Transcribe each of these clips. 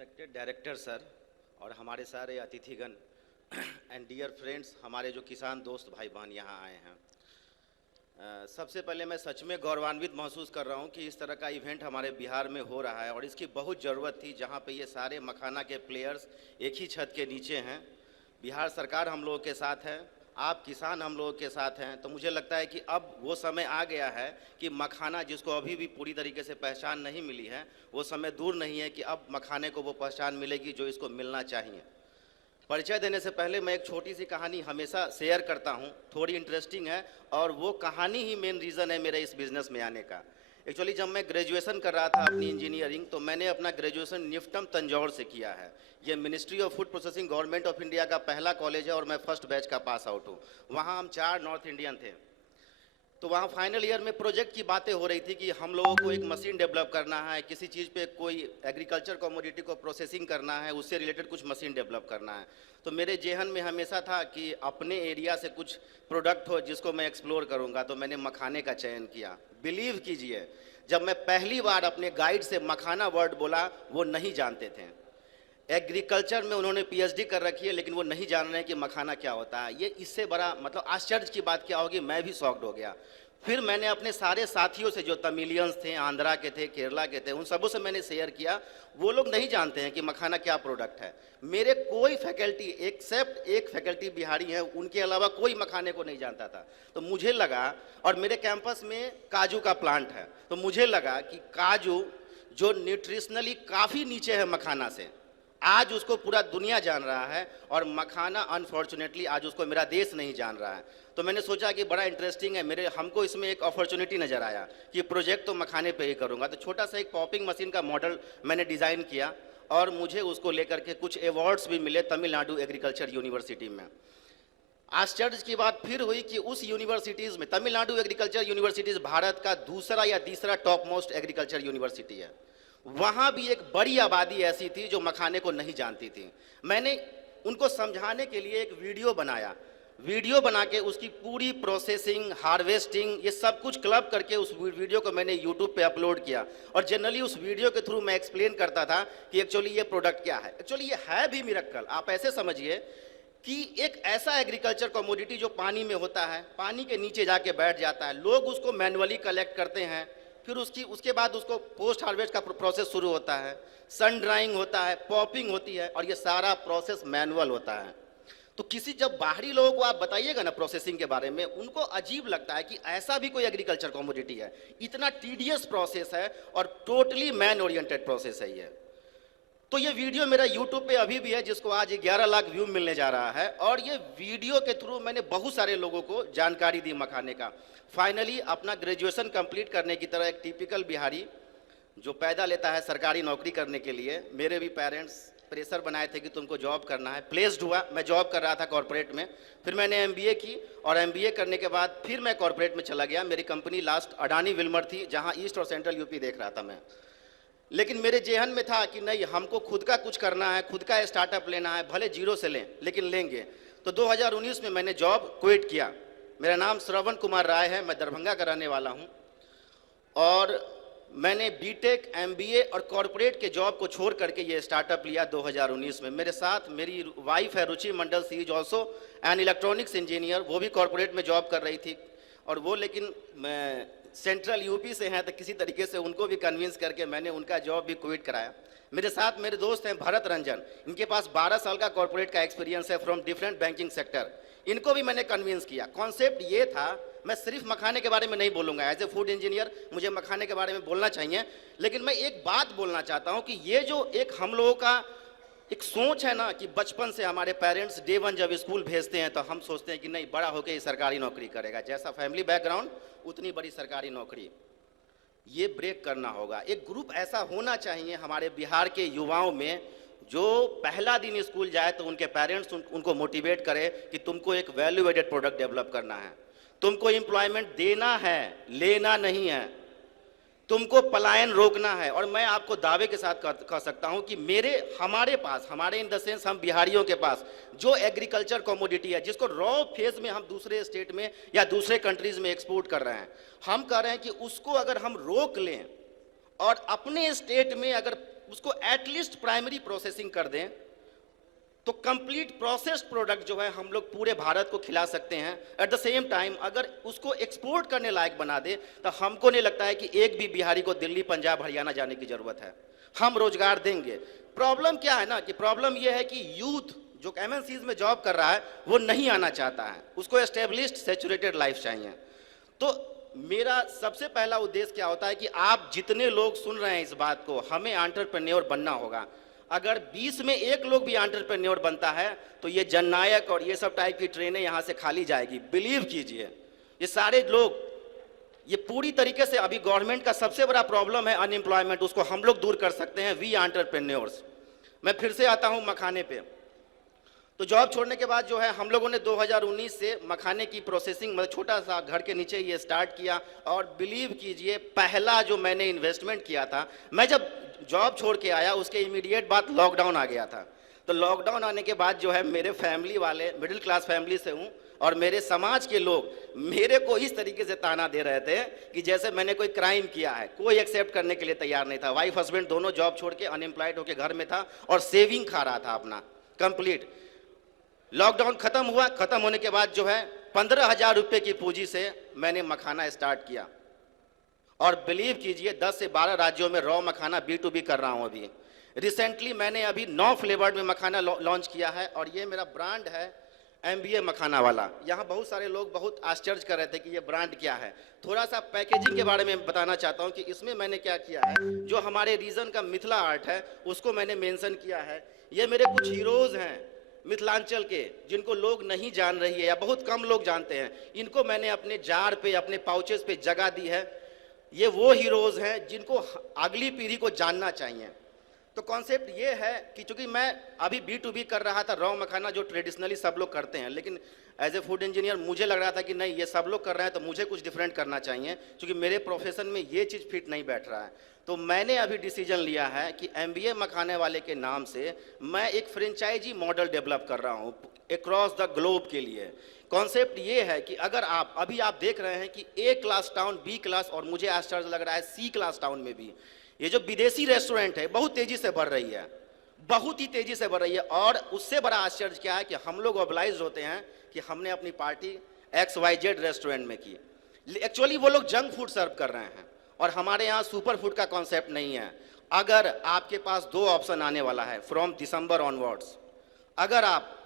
Respected director sir और हमारे सारे अतिथिगण एंड डियर फ्रेंड्स, हमारे जो किसान दोस्त भाई बहन यहाँ आए हैं, सबसे पहले मैं सच में गौरवान्वित महसूस कर रहा हूँ कि इस तरह का इवेंट हमारे बिहार में हो रहा है और इसकी बहुत ज़रूरत थी, जहाँ पे ये सारे मखाना के प्लेयर्स एक ही छत के नीचे हैं। बिहार सरकार हम लोगों के साथ है, आप किसान हम लोगों के साथ हैं, तो मुझे लगता है कि अब वो समय आ गया है कि मखाना, जिसको अभी भी पूरी तरीके से पहचान नहीं मिली है, वो समय दूर नहीं है कि अब मखाने को वो पहचान मिलेगी जो इसको मिलना चाहिए। परिचय देने से पहले मैं एक छोटी सी कहानी हमेशा शेयर करता हूँ, थोड़ी इंटरेस्टिंग है और वो कहानी ही मेन रीज़न है मेरे इस बिज़नेस में आने का। एक्चुअली जब मैं ग्रेजुएशन कर रहा था अपनी इंजीनियरिंग, तो मैंने अपना ग्रेजुएशन निफ्टम तंजौर से किया है। ये ministry of food processing government of India का पहला कॉलेज है और मैं फर्स्ट बैच का पास आउट हूँ। वहाँ हम 4 नॉर्थ इंडियन थे। तो वहाँ फाइनल ईयर में प्रोजेक्ट की बातें हो रही थी कि हम लोगों को एक मशीन डेवलप करना है, किसी चीज़ पे कोई एग्रीकल्चर कमोडिटी को प्रोसेसिंग करना है, उससे रिलेटेड कुछ मशीन डेवलप करना है। तो मेरे जेहन में हमेशा था कि अपने एरिया से कुछ प्रोडक्ट हो जिसको मैं एक्सप्लोर करूँगा, तो मैंने मखाने का चयन किया। बिलीव कीजिए, जब मैं पहली बार अपने गाइड से मखाना वर्ड बोला, वो नहीं जानते थे। एग्रीकल्चर में उन्होंने पीएचडी कर रखी है, लेकिन वो नहीं जान रहे हैं कि मखाना क्या होता है। ये इससे बड़ा मतलब आश्चर्य की बात क्या होगी, मैं भी शॉक्ड हो गया। फिर मैंने अपने सारे साथियों से, जो तमिलियंस थे, आंध्रा के थे, केरला के थे, उन सबों से मैंने शेयर किया। वो लोग नहीं जानते हैं कि मखाना क्या प्रोडक्ट है। मेरे कोई फैकल्टी एक्सेप्ट एक फैकल्टी बिहारी है, उनके अलावा कोई मखाने को नहीं जानता था। तो मुझे लगा, और मेरे कैंपस में काजू का प्लांट है, तो मुझे लगा कि काजू जो न्यूट्रिशनली काफ़ी नीचे है मखाना से, आज उसको पूरा दुनिया जान रहा है और मखाना अनफॉर्चुनेटली आज उसको मेरा देश नहीं जान रहा है। तो मैंने सोचा कि बड़ा इंटरेस्टिंग है, हमको इसमें एक अपॉर्चुनिटी नज़र आया कि प्रोजेक्ट तो मखाने पे ही करूँगा। तो छोटा सा एक पॉपिंग मशीन का मॉडल मैंने डिज़ाइन किया और मुझे उसको लेकर के कुछ अवार्ड्स भी मिले तमिलनाडु एग्रीकल्चर यूनिवर्सिटी में। आश्चर्य की बात फिर हुई कि उस यूनिवर्सिटीज़ में, तमिलनाडु एग्रीकल्चर यूनिवर्सिटीज़ भारत का दूसरा या तीसरा टॉप मोस्ट एग्रीकल्चर यूनिवर्सिटी है। वहाँ भी एक बड़ी आबादी ऐसी थी जो मखाने को नहीं जानती थी। मैंने उनको समझाने के लिए एक वीडियो बनाया। वीडियो बना के उसकी पूरी प्रोसेसिंग, हार्वेस्टिंग, ये सब कुछ क्लब करके उस वीडियो को मैंने यूट्यूब पे अपलोड किया। और जनरली उस वीडियो के थ्रू मैं एक्सप्लेन करता था कि एक्चुअली ये प्रोडक्ट क्या है। एक्चुअली ये है भी मिरेकल। आप ऐसे समझिए कि एक ऐसा एग्रीकल्चर कमोडिटी जो पानी में होता है, पानी के नीचे जाके बैठ जाता है, लोग उसको मैनुअली कलेक्ट करते हैं, फिर उसके बाद उसको पोस्ट हार्वेस्ट का प्रोसेस शुरू होता है, सन ड्राइंग होता है, पॉपिंग होती है, और ये सारा प्रोसेस मैनुअल होता है। तो जब बाहरी लोगों को आप बताइएगा ना प्रोसेसिंग के बारे में, उनको अजीब लगता है कि ऐसा भी कोई एग्रीकल्चर कमोडिटी है। इतना टीडियस प्रोसेस है और टोटली मैन ओरिएंटेड प्रोसेस है ये। तो ये वीडियो मेरा यूट्यूब पे अभी भी है, जिसको आज 11 लाख व्यू मिलने जा रहा है। और ये वीडियो के थ्रू मैंने बहुत सारे लोगों को जानकारी दी मखाने का। फाइनली अपना ग्रेजुएशन कंप्लीट करने की तरह एक टिपिकल बिहारी जो पैदा लेता है सरकारी नौकरी करने के लिए, मेरे भी पेरेंट्स प्रेशर बनाए थे कि तुमको जॉब करना है। प्लेस्ड हुआ, मैं जॉब कर रहा था कॉर्पोरेट में। फिर मैंने एमबीए की और एमबीए करने के बाद फिर मैं कॉर्पोरेट में चला गया। मेरी कंपनी लास्ट अडानी विल्मर थी, जहाँ ईस्ट और सेंट्रल यूपी देख रहा था मैं। लेकिन मेरे जेहन में था कि नहीं, हमको खुद का कुछ करना है, खुद का स्टार्टअप लेना है, भले जीरो से लें लेकिन लेंगे। तो 2019 में मैंने जॉब क्विट किया। मेरा नाम श्रवण कुमार राय है, मैं दरभंगा का रहने वाला हूँ। और मैंने बीटेक, एमबीए और कॉर्पोरेट के जॉब को छोड़ करके ये स्टार्टअप लिया 2019 में। मेरे साथ मेरी वाइफ है Ruchi Mandal, she is also an electronics engineer. वो भी कॉर्पोरेट में जॉब कर रही थी, और वो लेकिन सेंट्रल यूपी से हैं, तो किसी तरीके से उनको भी कन्विंस करके मैंने उनका जॉब भी क्विट कराया। मेरे साथ मेरे दोस्त हैं भरत रंजन, इनके पास 12 साल का कॉर्पोरेट का एक्सपीरियंस है फ्रॉम डिफरेंट बैंकिंग सेक्टर। इनको भी मैंने कन्विंस किया। कॉन्सेप्ट ये था, मैं सिर्फ मखाने के बारे में नहीं बोलूँगा, एज ए फूड इंजीनियर मुझे मखाने के बारे में बोलना चाहिए, लेकिन मैं एक बात बोलना चाहता हूँ कि ये जो एक हम लोगों का एक सोच है ना कि बचपन से हमारे पेरेंट्स डे वन जब स्कूल भेजते हैं तो हम सोचते हैं कि नहीं, बड़ा होकर ये सरकारी नौकरी करेगा, जैसा फैमिली बैकग्राउंड उतनी बड़ी सरकारी नौकरी। ये ब्रेक करना होगा। एक ग्रुप ऐसा होना चाहिए हमारे बिहार के युवाओं में, जो पहला दिन स्कूल जाए तो उनके पेरेंट्स उनको मोटिवेट करे कि तुमको एक वैल्यू एडेड प्रोडक्ट डेवलप करना है, तुमको एम्प्लॉयमेंट देना है, लेना नहीं है, तुमको पलायन रोकना है। और मैं आपको दावे के साथ कह सकता हूं कि हमारे इन द सेंस हम बिहारियों के पास जो एग्रीकल्चर कमोडिटी है, जिसको रॉ फेज में हम दूसरे स्टेट में या दूसरे कंट्रीज में एक्सपोर्ट कर रहे हैं, हम कह रहे हैं कि उसको अगर हम रोक लें और अपने स्टेट में अगर उसको एटलीस्ट प्राइमरी प्रोसेसिंग कर दें तो कंप्लीट प्रोसेस्ड प्रोडक्ट जो है हम लोग पूरे भारत को खिला सकते हैं। एट द सेम टाइम अगर उसको एक्सपोर्ट करने लायक बना दे तो हमको नहीं लगता है कि एक भी बिहारी को दिल्ली, पंजाब, हरियाणा जाने की जरूरत है। हम रोजगार देंगे। प्रॉब्लम क्या है ना कि प्रॉब्लम यह है कि यूथ जो एमएनसीज में जॉब कर रहा है वो नहीं आना चाहता है, उसको एस्टेब्लिश्ड सैचुरेटेड लाइफ चाहिए। तो मेरा सबसे पहला उद्देश्य क्या होता है कि आप जितने लोग सुन रहे हैं इस बात को, हमें एंटरप्रेन्योर बनना होगा। अगर 20 में एक लोग भी एंटरप्रेन्योर बनता है तो ये जननायक और ये सब टाइप की ट्रेनें यहाँ से खाली जाएगी। बिलीव कीजिए, ये सारे लोग, ये पूरी तरीके से अभी गवर्नमेंट का सबसे बड़ा प्रॉब्लम है अनएम्प्लॉयमेंट, उसको हम लोग दूर कर सकते हैं, वी एंटरप्रेन्योर्स। मैं फिर से आता हूँ मखाने पे। तो जॉब छोड़ने के बाद जो है हम लोगों ने 2019 से मखाने की प्रोसेसिंग मतलब छोटा सा घर के नीचे ये स्टार्ट किया। और बिलीव कीजिए, पहला जो मैंने इन्वेस्टमेंट किया था, मैं जब जॉब छोड़ के आया उसके इमीडिएट बाद लॉकडाउन आ गया था। तो लॉकडाउन आने के बाद जो है मेरे फैमिली वाले, मिडिल क्लास फैमिली से हूँ, और मेरे समाज के लोग मेरे को इस तरीके से ताना दे रहे थे कि जैसे मैंने कोई क्राइम किया है। कोई एक्सेप्ट करने के लिए तैयार नहीं था। वाइफ हस्बैंड दोनों जॉब छोड़ के अनएम्प्लॉयड होकर घर में था और सेविंग खा रहा था अपना कंप्लीट। लॉकडाउन खत्म हुआ, खत्म होने के बाद जो है 15,000 रुपये की पूंजी से मैंने मखाना स्टार्ट किया। और बिलीव कीजिए 10 से 12 राज्यों में रॉ मखाना B2B कर रहा हूं। अभी रिसेंटली मैंने अभी 9 फ्लेवर्ड में मखाना लॉन्च किया है और ये मेरा ब्रांड है MBA मखाना वाला। यहाँ बहुत सारे लोग बहुत आश्चर्य कर रहे थे कि ये ब्रांड क्या है। थोड़ा सा पैकेजिंग के बारे में बताना चाहता हूँ कि इसमें मैंने क्या किया है। जो हमारे रीजन का मिथिला आर्ट है उसको मैंने मेंशन किया है। ये मेरे कुछ हीरोज हैं मिथिलांचल के जिनको लोग नहीं जान रही है या बहुत कम लोग जानते हैं। इनको मैंने अपने जार पे, अपने पाउचेस पे जगह दी है। ये वो हीरोज हैं जिनको अगली पीढ़ी को जानना चाहिए। तो कॉन्सेप्ट ये है कि चूंकि मैं अभी B2B कर रहा था रॉ मखाना जो ट्रेडिशनली सब लोग करते हैं, लेकिन एज ए फूड इंजीनियर मुझे लग रहा था कि नहीं, ये सब लोग कर रहे हैं तो मुझे कुछ डिफरेंट करना चाहिए, क्योंकि मेरे प्रोफेशन में ये चीज़ फिट नहीं बैठ रहा है। तो मैंने अभी डिसीजन लिया है कि MBA मखाने वाले के नाम से मैं एक फ्रेंचाइजी मॉडल डेवलप कर रहा हूँ अक्रॉस द ग्लोब के लिए। कॉन्सेप्ट ये है कि अगर आप अभी आप देख रहे हैं कि A class town, B class और मुझे आश्चर्य लग रहा है C क्लास टाउन में भी ये जो विदेशी रेस्टोरेंट है बहुत तेजी से बढ़ रही है, बहुत ही तेजी से बढ़ रही है। और उससे बड़ा आश्चर्य क्या है कि हम लोग ऑब्लाइज होते हैं कि हमने अपनी पार्टी XYZ रेस्टोरेंट में की। एक्चुअली वो लोग जंक फूड सर्व कर रहे हैं और हमारे यहाँ सुपर फूड का कॉन्सेप्ट नहीं है। अगर आपके पास 2 ऑप्शन आने वाला है फ्रॉम दिसंबर ऑनवर्ड्स। अगर आप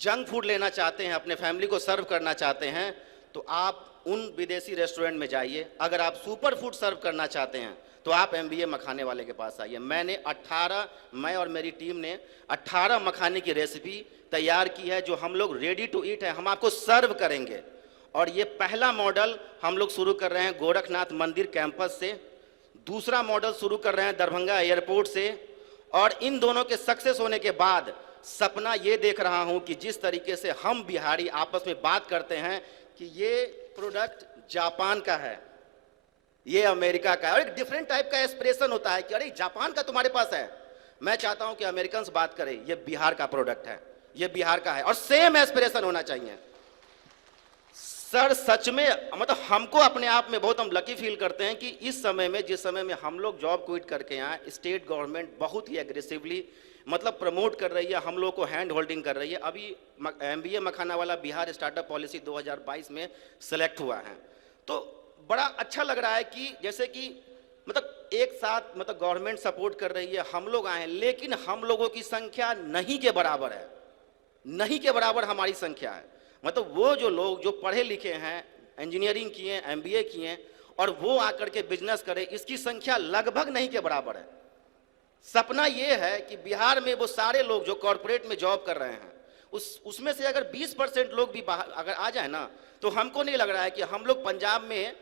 जंक फूड लेना चाहते हैं, अपने फैमिली को सर्व करना चाहते हैं, तो आप उन विदेशी रेस्टोरेंट में जाइए। अगर आप सुपर फूड सर्व करना चाहते हैं तो आप MBA मखाने वाले के पास आइए। मैं और मेरी टीम ने 18 मखाने की रेसिपी तैयार की है जो हम लोग रेडी टू ईट है, हम आपको सर्व करेंगे। और ये पहला मॉडल हम लोग शुरू कर रहे हैं गोरखनाथ मंदिर कैंपस से, दूसरा मॉडल शुरू कर रहे हैं दरभंगा एयरपोर्ट से। और इन दोनों के सक्सेस होने के बाद सपना ये देख रहा हूं कि जिस तरीके से हम बिहारी आपस में बात करते हैं कि ये प्रोडक्ट जापान का है, ये अमेरिका का है, और एक डिफरेंट टाइप का एक्सप्रेशन होता है कि अरे जापान का तुम्हारे पास है। मैं चाहता हूं कि अमेरिकन बात करें ये बिहार का प्रोडक्ट है, ये बिहार का है, और सेम एक्सप्रेशन होना चाहिए। सर सच में मतलब हमको अपने आप में बहुत हम लकी फील करते हैं कि इस समय में, जिस समय में हम लोग जॉब क्विट करके आए, स्टेट गवर्नमेंट बहुत ही एग्रेसिवली मतलब प्रमोट कर रही है, हम लोग को हैंड होल्डिंग कर रही है। अभी MBA मखाना वाला बिहार स्टार्टअप पॉलिसी 2022 में सेलेक्ट हुआ है। तो बड़ा अच्छा लग रहा है कि जैसे कि मतलब एक साथ मतलब गवर्नमेंट सपोर्ट कर रही है, हम लोग आए हैं, लेकिन हम लोगों की संख्या नहीं के बराबर है, नहीं के बराबर हमारी संख्या है। मतलब वो जो लोग जो पढ़े लिखे हैं, इंजीनियरिंग किए, MBA किए और वो आकर के बिजनेस करें, इसकी संख्या लगभग नहीं के बराबर है। सपना ये है कि बिहार में वो सारे लोग जो कॉरपोरेट में जॉब कर रहे हैं उसमें से अगर 20% लोग भी बाहर अगर आ जाए ना, तो हमको नहीं लग रहा है कि हम लोग पंजाब में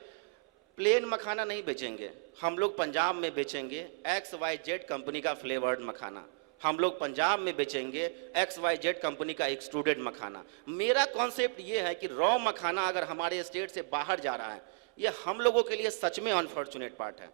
प्लेन मखाना नहीं बेचेंगे, हम लोग पंजाब में बेचेंगे XYZ कंपनी का फ्लेवर्ड मखाना, हम लोग पंजाब में बेचेंगे XYZ कंपनी का एक्सट्रूडेड मखाना। मेरा कॉन्सेप्ट ये है कि रॉ मखाना अगर हमारे स्टेट से बाहर जा रहा है, ये हम लोगों के लिए सच में अनफॉर्चुनेट पार्ट है।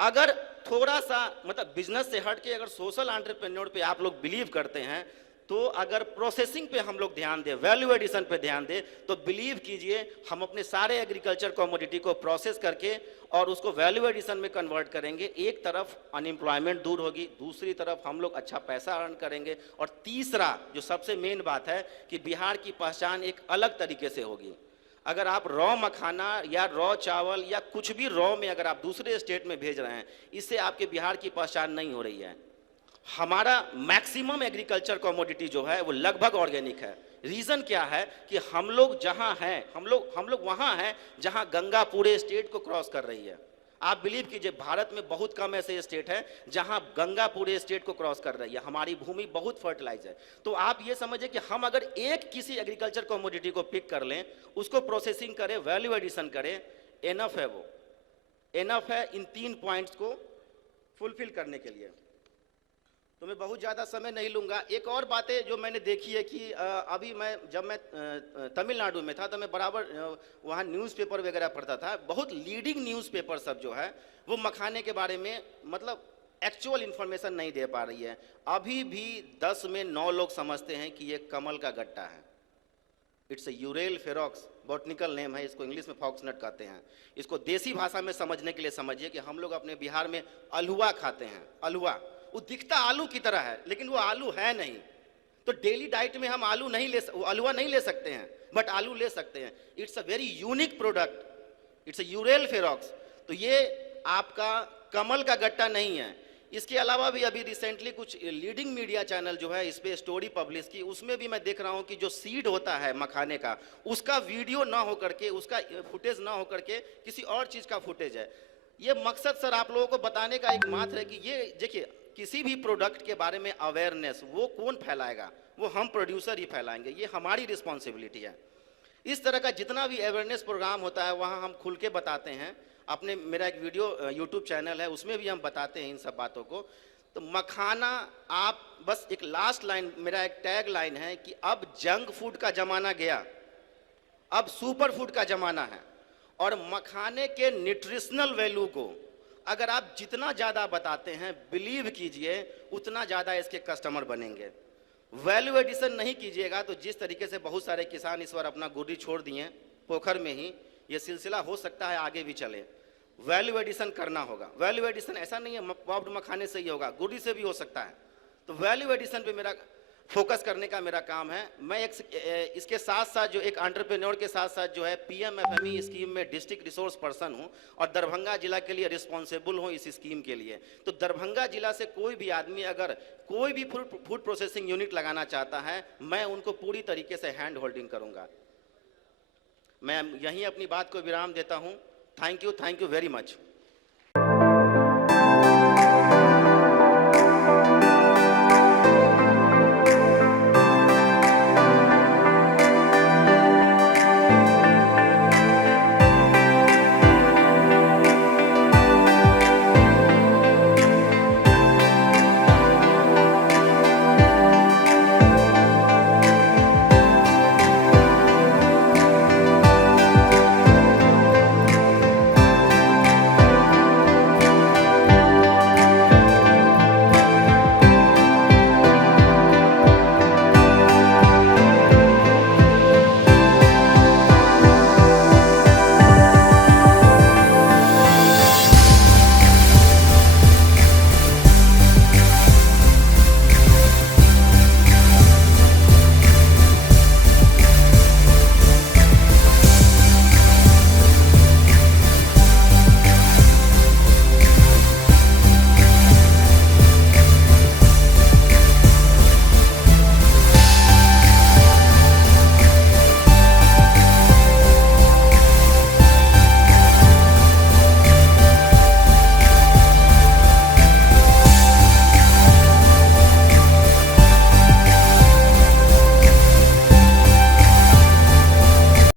अगर थोड़ा सा मतलब बिजनेस से हट के अगर सोशल एंटरप्रेन्योर पे आप लोग बिलीव करते हैं तो अगर प्रोसेसिंग पे हम लोग ध्यान दें, वैल्यू एडिशन पे ध्यान दें, तो बिलीव कीजिए हम अपने सारे एग्रीकल्चर कमोडिटी को प्रोसेस करके और उसको वैल्यू एडिशन में कन्वर्ट करेंगे। एक तरफ अनएम्प्लॉयमेंट दूर होगी, दूसरी तरफ हम लोग अच्छा पैसा अर्न करेंगे, और तीसरा जो सबसे मेन बात है कि बिहार की पहचान एक अलग तरीके से होगी। अगर आप रॉ मखाना या रॉ चावल या कुछ भी रॉ में अगर आप दूसरे स्टेट में भेज रहे हैं, इससे आपके बिहार की पहचान नहीं हो रही है। हमारा मैक्सिमम एग्रीकल्चर कमोडिटी जो है वो लगभग ऑर्गेनिक है। रीजन क्या है कि हम लोग जहां हैं, हम लोग वहां हैं जहां गंगा पूरे स्टेट को क्रॉस कर रही है। आप बिलीव कीजिए, भारत में बहुत कम ऐसे स्टेट हैं जहां गंगा पूरे स्टेट को क्रॉस कर रही है। हमारी भूमि बहुत फर्टिलाइज है। तो आप ये समझिए कि हम अगर एक किसी एग्रीकल्चर कमोडिटी को पिक कर लें, उसको प्रोसेसिंग करें, वैल्यू एडिशन करें, एनफ है, वो एनफ है इन 3 पॉइंट्स को फुलफिल करने के लिए। तो मैं बहुत ज़्यादा समय नहीं लूँगा। एक और बातें जो मैंने देखी है कि अभी जब मैं तमिलनाडु में था तो मैं बराबर वहाँ न्यूज़पेपर वगैरह पढ़ता था। बहुत लीडिंग न्यूज़पेपर सब जो है वो मखाने के बारे में मतलब एक्चुअल इन्फॉर्मेशन नहीं दे पा रही है। अभी भी 10 में 9 लोग समझते हैं कि ये कमल का गट्टा है। It's a Euryale ferox, botanical name है, इसको इंग्लिश में फॉक्सनट कहते हैं। इसको देसी भाषा में समझने के लिए समझिए कि हम लोग अपने बिहार में अलुआ खाते हैं। अलुआ वो दिखता आलू की तरह है, लेकिन वो आलू है नहीं। तो डेली डाइट में हम आलू नहीं अलुआ नहीं ले सकते हैं, बट आलू ले सकते हैं। It's a very unique product, it's a Euryale ferox. तो ये आपका कमल का गट्टा नहीं है। इसके अलावा भी अभी रिसेंटली कुछ लीडिंग मीडिया चैनल जो है इस पे स्टोरी पब्लिश की, उसमें भी मैं देख रहा हूँ कि जो सीड होता है मखाने का, उसका वीडियो ना हो करके, उसका फुटेज ना हो करके किसी और चीज़ का फुटेज है। ये मकसद सर आप लोगों को बताने का एक मात्र है कि ये देखिए, किसी भी प्रोडक्ट के बारे में अवेयरनेस वो कौन फैलाएगा? वो हम प्रोड्यूसर ही फैलाएंगे। ये हमारी रिस्पॉन्सिबिलिटी है। इस तरह का जितना भी अवेयरनेस प्रोग्राम होता है वहाँ हम खुल के बताते हैं। अपने मेरा एक वीडियो यूट्यूब चैनल है, उसमें भी हम बताते हैं इन सब बातों को। तो मखाना, आप बस एक लास्ट लाइन, मेरा एक टैग लाइन है कि अब जंक फूड का ज़माना गया, अब सुपर फूड का ज़माना है। और मखाने के न्यूट्रिशनल वैल्यू को अगर आप जितना ज़्यादा बताते हैं, बिलीव कीजिए उतना ज़्यादा इसके कस्टमर बनेंगे। वैल्यू एडिशन नहीं कीजिएगा तो जिस तरीके से बहुत सारे किसान इस बार अपना गुर्री छोड़ दिए पोखर में ही, ये सिलसिला हो सकता है आगे भी चले। वैल्यू एडिशन करना होगा। वैल्यू एडिशन ऐसा नहीं है पॉप्ड मखाने से ही होगा, गुर्री से भी हो सकता है। तो वैल्यू एडिशन पे मेरा फोकस करने का मेरा काम है। मैं इसके साथ साथ जो एक एंटरप्रेन्योर के साथ साथ जो है PMFME स्कीम में डिस्ट्रिक्ट रिसोर्स पर्सन हूं और दरभंगा जिला के लिए रिस्पॉन्सिबल हूं इस स्कीम के लिए। तो दरभंगा जिला से कोई भी आदमी अगर कोई भी फूड प्रोसेसिंग यूनिट लगाना चाहता है, मैं उनको पूरी तरीके से हैंड होल्डिंग करूंगा। मैं यहीं अपनी बात को विराम देता हूं। Thank you very much.